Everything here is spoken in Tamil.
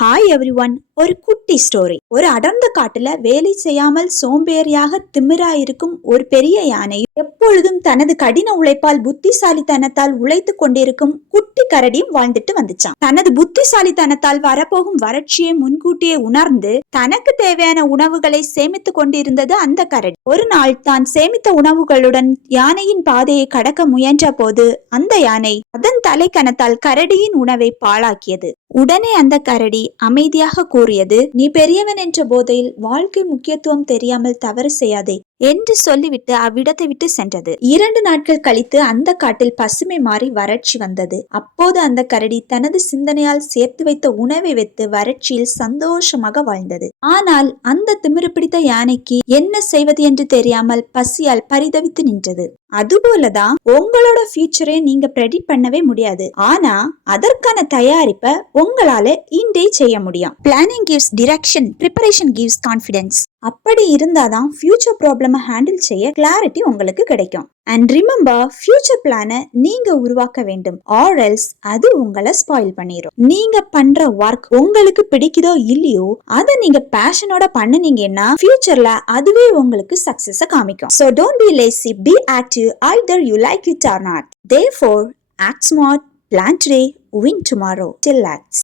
Hi everyone. ஒரு குட்டி ஸ்டோரி. ஒரு அடர்ந்த காட்டுல வேலை செய்யாமல் சோம்பேறியாக திமிராயிருக்கும் ஒரு பெரிய யானை எப்பொழுதும் தனது கடின உழைப்பால் புத்திசாலித்தனத்தால் உழைத்து கொண்டிருக்கும் குட்டி கரடியும் வாழ்ந்துட்டு வந்துச்சான். தனது புத்திசாலித்தனத்தால் வரப்போகும் வறட்சியை முன்கூட்டியே உணர்ந்து தனக்கு தேவையான உணவுகளை சேமித்து கொண்டிருந்தது அந்த கரடி. ஒரு நாள் தான் சேமித்த உணவுகளுடன் யானையின் பாதையை கடக்க முயன்ற போது அந்த யானை அதன் தலைக்கணத்தால் கரடியின் உணவை பாழாக்கியது. உடனே அந்த கரடி அமைதியாக கூறியது, நீ பெரியவன் என்ற போதையில் வாழ்க்கை முக்கியத்துவம் தெரியாமல் தவறு செய்யாதே என்று சொல்லிவிட்டு அவ்விடத்தை விட்டு சென்றது. 2 நாட்கள் கழித்து அந்த காட்டில் பசுமை மாறி வறட்சி வந்தது. அப்போது அந்த கரடி தனது சிந்தனையால் சேர்த்து வைத்த உணவை வைத்து வறட்சியில் சந்தோஷமாக வாழ்ந்தது. ஆனால் அந்த திமிரு பிடித்த யானைக்கு என்ன செய்வது என்று தெரியாமல் பசியால் பரிதவித்து நின்றது. அதுபோலதான் உங்களோட ஃபியூச்சரை நீங்க ப்ரெடிக்ட் பண்ணவே முடியாது. ஆனா அதற்கான தயாரிப்பை உங்களால இன்றே செய்ய முடியும். Planning gives direction, preparation gives confidence. அப்படி இருந்தாதான் ஃபியூச்சர் ப்ராப்ளமை ஹேண்டில் செய்ய கிளாரிட்டி உங்களுக்கு கிடைக்கும். அண்ட் ரிமெம்பர், ஃபியூச்சர் பிளானை நீங்க உருவாக்க வேண்டும், ஆர் எல்ஸ் அது உங்களை ஸ்பாயில் பண்ணிரும். நீங்க பண்ற ஒர்க் உங்களுக்கு பிடிக்குதோ இல்லையோ அதை நீங்க பேஷனோட பண்ணுனீங்கன்னா ஃபியூச்சர்ல அதுவே உங்களுக்கு சக்சஸ காமிக்கும். So don't be lazy, be active, either you like it or not. Therefore, act smart, plan today, win tomorrow. Till acts.